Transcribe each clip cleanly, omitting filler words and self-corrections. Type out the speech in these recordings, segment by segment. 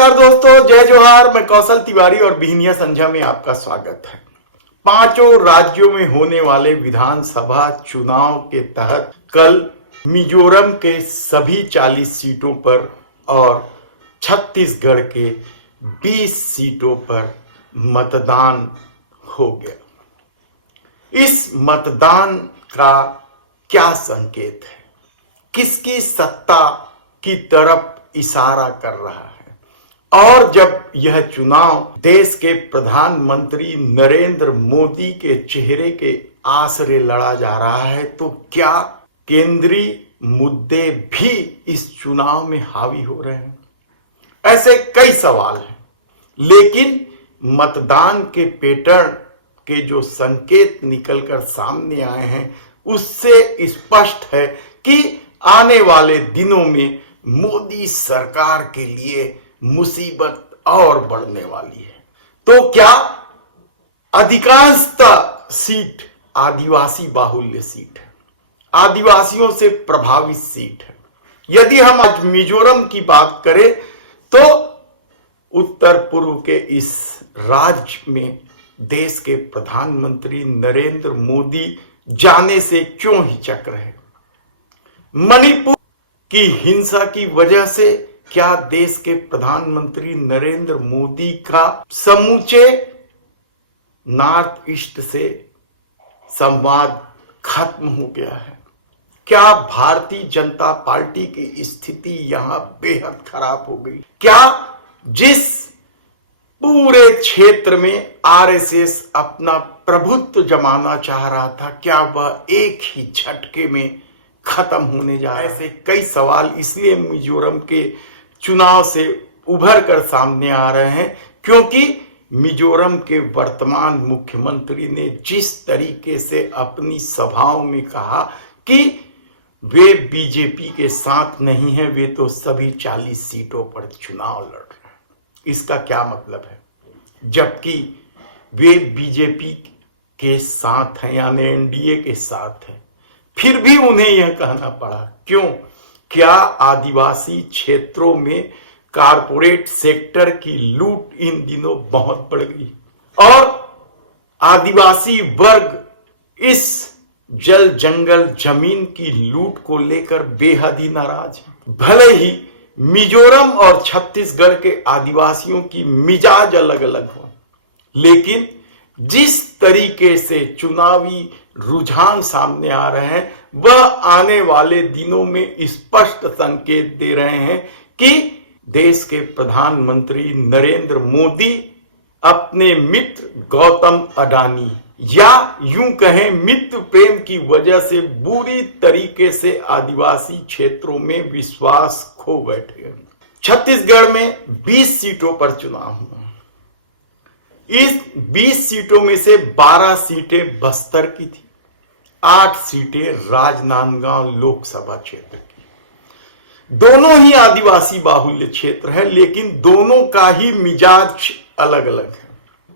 नमस्कार दोस्तों, जय जोहार। मैं कौशल तिवारी और बिहनिया संझा में आपका स्वागत है। पांचों राज्यों में होने वाले विधानसभा चुनाव के तहत कल मिजोरम के सभी 40 सीटों पर और छत्तीसगढ़ के 20 सीटों पर मतदान हो गया। इस मतदान का क्या संकेत है? किसकी सत्ता की तरफ इशारा कर रहा है? और जब यह चुनाव देश के प्रधानमंत्री नरेंद्र मोदी के चेहरे के आसरे लड़ा जा रहा है, तो क्या केंद्रीय मुद्दे भी इस चुनाव में हावी हो रहे हैं? ऐसे कई सवाल हैं, लेकिन मतदान के पैटर्न के जो संकेत निकलकर सामने आए हैं, उससे स्पष्ट है कि आने वाले दिनों में मोदी सरकार के लिए मुसीबत और बढ़ने वाली है। तो क्या अधिकांशतः सीट आदिवासी बाहुल्य सीट है, आदिवासियों से प्रभावित सीट है। यदि हम आज मिजोरम की बात करें तो उत्तर पूर्व के इस राज्य में देश के प्रधानमंत्री नरेंद्र मोदी जाने से क्यों हिचक रहे? मणिपुर की हिंसा की वजह से क्या देश के प्रधानमंत्री नरेंद्र मोदी का समूचे नॉर्थ ईस्ट से संवाद खत्म हो गया है? क्या भारतीय जनता पार्टी की स्थिति यहां बेहद खराब हो गई? क्या जिस पूरे क्षेत्र में आरएसएस अपना प्रभुत्व जमाना चाह रहा था, क्या वह एक ही झटके में खत्म होने जा रहा है? ऐसे कई सवाल इसलिए मिजोरम के चुनाव से उभर कर सामने आ रहे हैं क्योंकि मिजोरम के वर्तमान मुख्यमंत्री ने जिस तरीके से अपनी सभाओं में कहा कि वे बीजेपी के साथ नहीं है, वे तो सभी 40 सीटों पर चुनाव लड़ रहे हैं। इसका क्या मतलब है? जबकि वे बीजेपी के साथ हैं, यानी एनडीए के साथ हैं, फिर भी उन्हें यह कहना पड़ा। क्यों? क्या आदिवासी क्षेत्रों में कारपोरेट सेक्टर की लूट इन दिनों बहुत बढ़ गई और आदिवासी वर्ग इस जल जंगल जमीन की लूट को लेकर बेहद ही नाराज है। भले ही मिजोरम और छत्तीसगढ़ के आदिवासियों की मिजाज अलग अलग हो, लेकिन जिस तरीके से चुनावी रुझान सामने आ रहे हैं, वह आने वाले दिनों में स्पष्ट संकेत दे रहे हैं कि देश के प्रधानमंत्री नरेंद्र मोदी अपने मित्र गौतम अडानी या यूं कहें मित्र प्रेम की वजह से बुरी तरीके से आदिवासी क्षेत्रों में विश्वास खो बैठे। छत्तीसगढ़ में 20 सीटों पर चुनाव हुआ। इस 20 सीटों में से 12 सीटें बस्तर की थी, 8 सीटें राजनांदगांव लोकसभा क्षेत्र की। दोनों ही आदिवासी बाहुल्य क्षेत्र है, लेकिन दोनों का ही मिजाज अलग अलग है।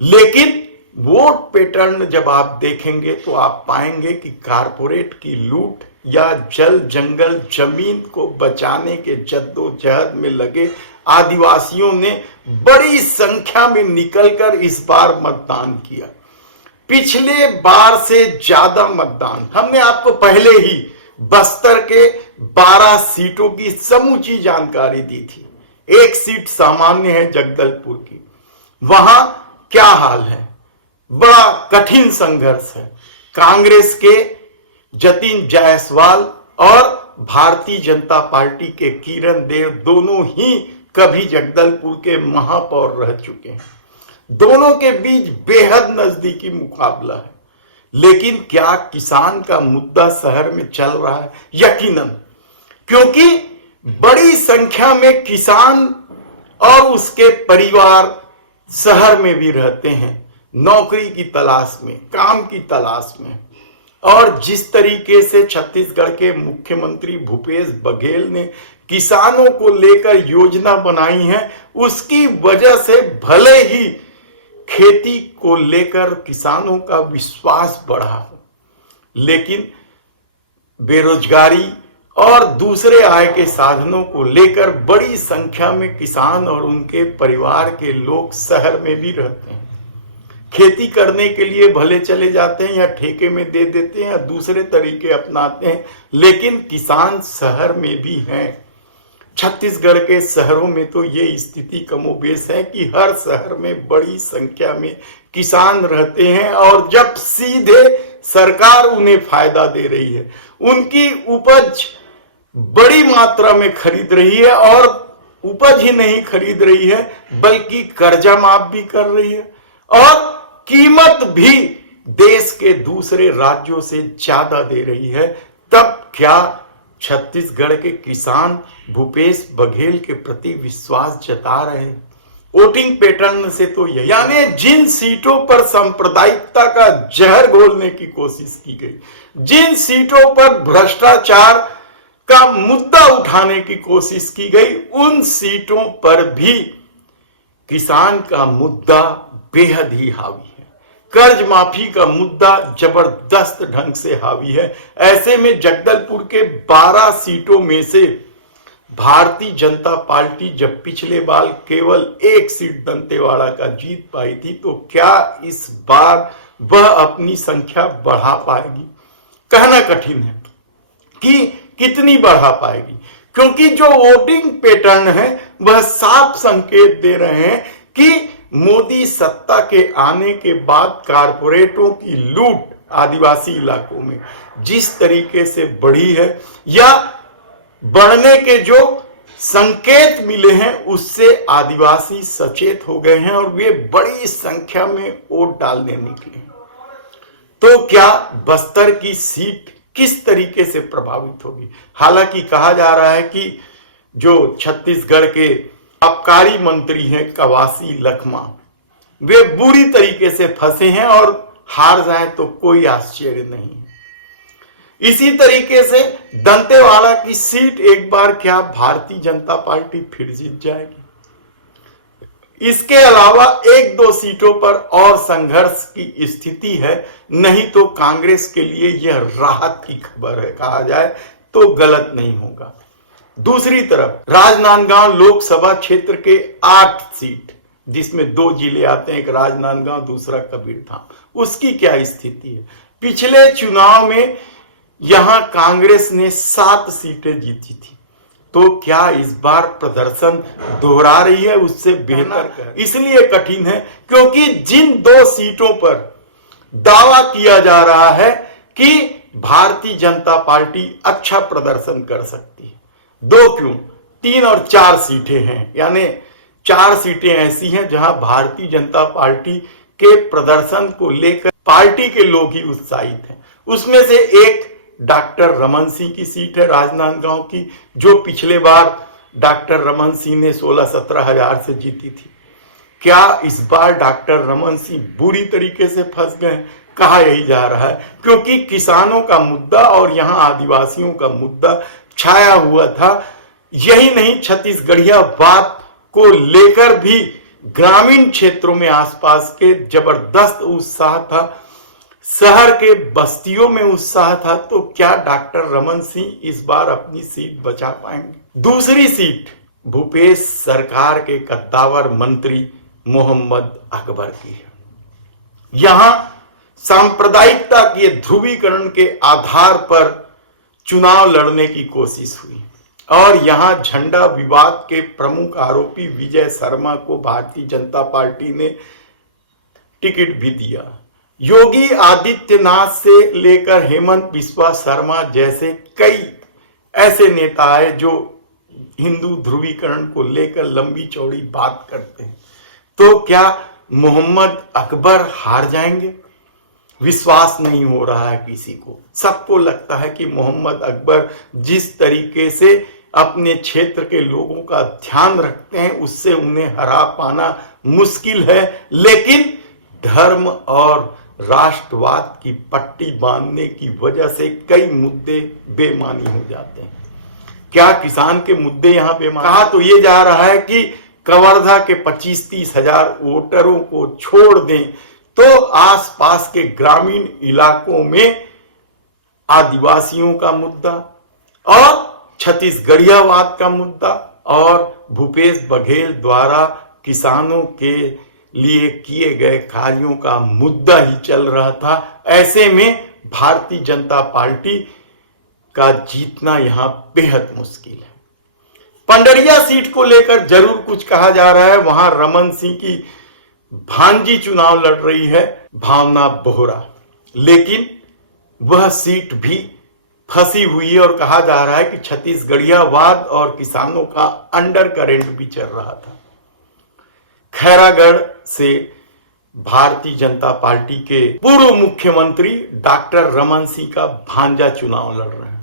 लेकिन वोट पैटर्न जब आप देखेंगे तो आप पाएंगे कि कारपोरेट की लूट या जल जंगल जमीन को बचाने के जद्दोजहद में लगे आदिवासियों ने बड़ी संख्या में निकलकर इस बार मतदान किया। पिछले बार से ज्यादा मतदान। हमने आपको पहले ही बस्तर के 12 सीटों की समूची जानकारी दी थी। एक सीट सामान्य है जगदलपुर की। वहां क्या हाल है? बड़ा कठिन संघर्ष है। कांग्रेस के जतिन जायसवाल और भारतीय जनता पार्टी के किरण देव दोनों ही कभी जगदलपुर के महापौर रह चुके हैं। दोनों के बीच बेहद नजदीकी मुकाबला है। लेकिन क्या किसान का मुद्दा शहर में चल रहा है? यकीनन, क्योंकि बड़ी संख्या में किसान और उसके परिवार शहर में भी रहते हैं, नौकरी की तलाश में, काम की तलाश में। और जिस तरीके से छत्तीसगढ़ के मुख्यमंत्री भूपेश बघेल ने किसानों को लेकर योजना बनाई है, उसकी वजह से भले ही खेती को लेकर किसानों का विश्वास बढ़ा हो, लेकिन बेरोजगारी और दूसरे आय के साधनों को लेकर बड़ी संख्या में किसान और उनके परिवार के लोग शहर में भी रहते हैं। खेती करने के लिए भले चले जाते हैं या ठेके में दे देते हैं या दूसरे तरीके अपनाते हैं, लेकिन किसान शहर में भी हैं। छत्तीसगढ़ के शहरों में तो ये स्थिति कमोबेश है कि हर शहर में बड़ी संख्या में किसान रहते हैं और जब सीधे सरकार उन्हें फायदा दे रही है, उनकी उपज बड़ी मात्रा में खरीद रही है और उपज ही नहीं खरीद रही है बल्कि कर्जा माफ भी कर रही है और कीमत भी देश के दूसरे राज्यों से ज्यादा दे रही है, तब क्या छत्तीसगढ़ के किसान भूपेश बघेल के प्रति विश्वास जता रहे हैं? वोटिंग पैटर्न से तो यही, यानी जिन सीटों पर सांप्रदायिकता का जहर घोलने की कोशिश की गई, जिन सीटों पर भ्रष्टाचार का मुद्दा उठाने की कोशिश की गई, उन सीटों पर भी किसान का मुद्दा बेहद ही हावी है। कर्ज माफी का मुद्दा जबरदस्त ढंग से हावी है। ऐसे में जगदलपुर के 12 सीटों में से भारतीय जनता पार्टी जब पिछले बार केवल 1 सीट दंतेवाड़ा का जीत पाई थी, तो क्या इस बार वह अपनी संख्या बढ़ा पाएगी? कहना कठिन है कि कितनी बढ़ा पाएगी, क्योंकि जो वोटिंग पैटर्न है वह साफ संकेत दे रहे हैं कि मोदी सत्ता के आने के बाद कारपोरेटों की लूट आदिवासी इलाकों में जिस तरीके से बढ़ी है या बढ़ने के जो संकेत मिले हैं, उससे आदिवासी सचेत हो गए हैं और वे बड़ी संख्या में वोट डालने निकले। तो क्या बस्तर की सीट किस तरीके से प्रभावित होगी? हालांकि कहा जा रहा है कि जो छत्तीसगढ़ के आबकारी मंत्री हैं कवासी लखमा, वे बुरी तरीके से फंसे हैं और हार जाए तो कोई आश्चर्य नहीं। इसी तरीके से दंतेवाड़ा की सीट एक बार क्या भारतीय जनता पार्टी फिर जीत जाएगी? इसके अलावा 1-2 सीटों पर और संघर्ष की स्थिति है, नहीं तो कांग्रेस के लिए यह राहत की खबर है, कहा जाए तो गलत नहीं होगा। दूसरी तरफ राजनांदगांव लोकसभा क्षेत्र के 8 सीट, जिसमें 2 जिले आते हैं, एक राजनांदगांव दूसरा कबीरधाम, उसकी क्या स्थिति है? पिछले चुनाव में यहां कांग्रेस ने 7 सीटें जीती थी, तो क्या इस बार प्रदर्शन दोहरा रही है उससे बेहतर? इसलिए कठिन है क्योंकि जिन 2 सीटों पर दावा किया जा रहा है कि भारतीय जनता पार्टी अच्छा प्रदर्शन कर सकती है, 2 क्यों 3 और 4 सीटें हैं, यानी 4 सीटें ऐसी हैं जहां भारतीय जनता पार्टी के प्रदर्शन को लेकर पार्टी के लोग ही उत्साहित हैं। उसमें से एक डॉक्टर रमन सिंह की सीट है राजनांदगांव की, जो पिछले बार डॉक्टर रमन सिंह ने 16-17 हजार से जीती थी। क्या इस बार डॉक्टर रमन सिंह बुरी तरीके से फंस गए? कहा यही जा रहा है क्योंकि किसानों का मुद्दा और यहां आदिवासियों का मुद्दा छाया हुआ था। यही नहीं, छत्तीसगढ़िया बात को लेकर भी ग्रामीण क्षेत्रों में आसपास के जबरदस्त उत्साह था, शहर के बस्तियों में उत्साह था। तो क्या डॉक्टर रमन सिंह इस बार अपनी सीट बचा पाएंगे? दूसरी सीट भूपेश सरकार के कद्दावर मंत्री मोहम्मद अकबर की है। यहां सांप्रदायिकता के ध्रुवीकरण के आधार पर चुनाव लड़ने की कोशिश हुई और यहां झंडा विवाद के प्रमुख आरोपी विजय शर्मा को भारतीय जनता पार्टी ने टिकट भी दिया। योगी आदित्यनाथ से लेकर हेमंत बिस्वा शर्मा जैसे कई ऐसे नेता हैं जो हिंदू ध्रुवीकरण को लेकर लंबी चौड़ी बात करते हैं। तो क्या मोहम्मद अकबर हार जाएंगे? विश्वास नहीं हो रहा है किसी को। सबको लगता है कि मोहम्मद अकबर जिस तरीके से अपने क्षेत्र के लोगों का ध्यान रखते हैं, उससे उन्हें हरा पाना मुश्किल है, लेकिन धर्म और राष्ट्रवाद की पट्टी बांधने की वजह से कई मुद्दे बेमानी हो जाते हैं। क्या किसान के मुद्दे यहां बेमानी? कहा तो ये जा रहा है कि कवर्धा के 25-30 हजार वोटरों को छोड़ दें तो आसपास के ग्रामीण इलाकों में आदिवासियों का मुद्दा और छत्तीसगढ़ियावाद का मुद्दा और भूपेश बघेल द्वारा किसानों के लिए किए गए कार्यों का मुद्दा ही चल रहा था। ऐसे में भारतीय जनता पार्टी का जीतना यहां बेहद मुश्किल है। पंडरिया सीट को लेकर जरूर कुछ कहा जा रहा है। वहां रमन सिंह की भांजी चुनाव लड़ रही है, भावना बोहरा, लेकिन वह सीट भी फंसी हुई है और कहा जा रहा है कि छत्तीसगढ़ियावाद और किसानों का अंडर करेंट भी चल रहा था। खैरागढ़ से भारतीय जनता पार्टी के पूर्व मुख्यमंत्री डॉक्टर रमन सिंह का भांजा चुनाव लड़ रहे हैं।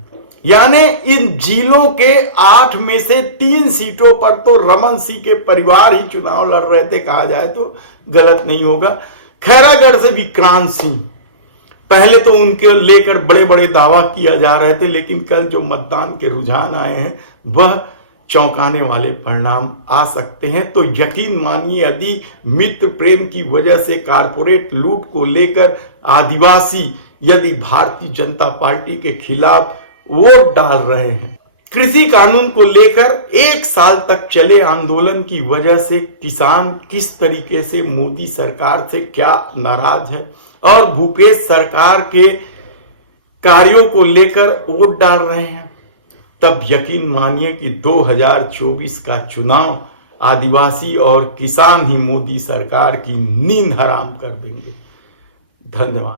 यानी इन जिलों के 8 में से 3 सीटों पर तो रमन सिंह के परिवार ही चुनाव लड़ रहे थे, कहा जाए तो गलत नहीं होगा। खैरागढ़ से विक्रांत सिंह, पहले तो उनके लेकर बड़े बड़े दावा किया जा रहे थे, लेकिन कल जो मतदान के रुझान आए हैं वह चौंकाने वाले परिणाम आ सकते हैं। तो यकीन मानिए, यदि मित्र प्रेम की वजह से कारपोरेट लूट को लेकर आदिवासी यदि भारतीय जनता पार्टी के खिलाफ वोट डाल रहे हैं, कृषि कानून को लेकर 1 साल तक चले आंदोलन की वजह से किसान किस तरीके से मोदी सरकार से क्या नाराज है और भूपेश सरकार के कार्यों को लेकर वोट डाल रहे हैं, तब यकीन मानिए कि 2024 का चुनाव आदिवासी और किसान ही मोदी सरकार की नींद हराम कर देंगे। धन्यवाद।